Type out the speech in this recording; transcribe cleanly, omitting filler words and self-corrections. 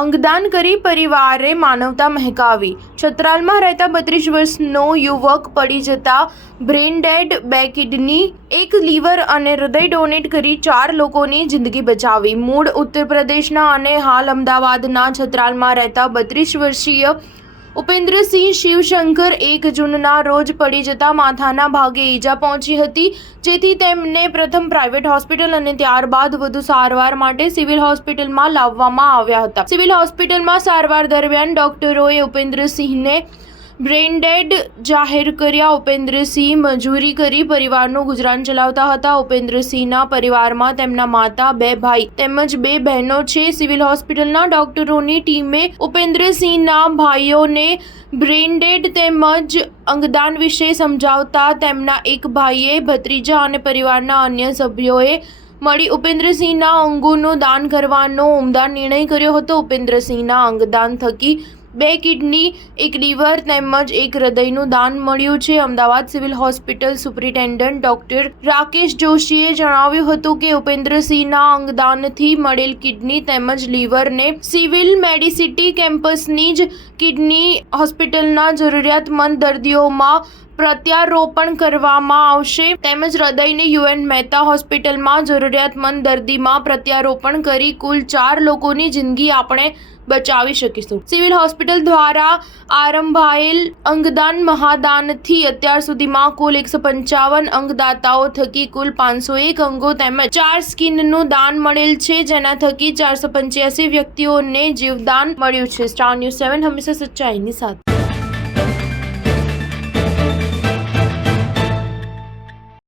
અંગદાન કરી પરિવારે માનવતા મહેકાવી। છત્રાલમાં રહેતા 32 વર્ષનો યુવક પડી જતા બ્રેઇન ડેડ, 2 કિડની, 1 લીવર અને હૃદય ડોનેટ કરી 4 લોકોની જિંદગી બચાવી। મૂળ ઉત્તર પ્રદેશના અને હાલ અમદાવાદના છત્રાલમાં રહેતા 32 વર્ષીય ઉપેન્દ્રસિંહ શિવશંકર 1 જૂનના રોજ પડી જતા માથાના ભાગે ઈજા પહોંચી હતી, જેથી તેમને પ્રથમ પ્રાઇવેટ હોસ્પિટલ અને ત્યારબાદ વધુ સારવાર માટે સિવિલ હોસ્પિટલમાં લાવવામાં આવ્યા હતા। સિવિલ હોસ્પિટલમાં સારવાર દરમિયાન ડોક્ટરોએ ઉપેન્દ્રસિંહને બ્રેઇન ડેડ જાહેર કર્યા। ઉપેન્દ્રસિંહ મજૂરી કરી પરિવારનું ગુજરાન ચલાવતા હતા। ઉપેન્દ્રસિંહના પરિવારમાં તેમના માતા, 2 ભાઈ તેમજ 2 બહેનો છે। સિવિલ હોસ્પિટલના ડોક્ટરોની ટીમે ઉપેન્દ્રસિંહના ભાઈઓને બ્રેઇન ડેડ તેમજ અંગદાન વિશે સમજાવતા તેમના એક ભાઈએ, ભત્રીજા અને પરિવારના અન્ય સભ્યોએ મળી ઉપેન્દ્રસિંહના અંગોનું દાન કરવાનો ઉમદા નિર્ણય કર્યો હતો। ઉપેન્દ્રસિંહના અંગદાન થકી 2 કિડની, 1 લીવર તેમજ 1 હૃદયનું દાન મળ્યું છે। Ahmedabad civil hospital superintendent doctor Rakesh જોશીએ જણાવ્યું હતું કે ઉપેન્દ્રસિંહના અંગદાનથી મળેલ કિડની તેમજ લીવરને સિવિલ મેડિસિટી કેમ્પસની જ કિડની હોસ્પિટલના જરૂરિયાતમંદ દર્દીઓમાં પ્રત્યારોપણ કરવામાં આવશે તેમજ હૃદયને યુએન મહેતા હોસ્પિટલમાં જરૂરિયાતમંદ દર્દીમાં પ્રત્યારોપણ કરી કુલ 4 લોકોની જિંદગી આપણે બચાવી શકીશું। સિવિલ હોસ્પિટલ દ્વારા આરંભાયેલ અંગદાન મહાદાનથી અત્યાર સુધીમાં કુલ 155 અંગદાતાઓ થકી કુલ 501 અંગો તેમજ 4 સ્કિનનું દાન મળેલ છે, જેના થકી 485 વ્યક્તિઓને જીવદાન મળ્યું છે। સ્ટાર ન્યૂઝ 7 હંમેશા સચ્ચાઈની સાથે।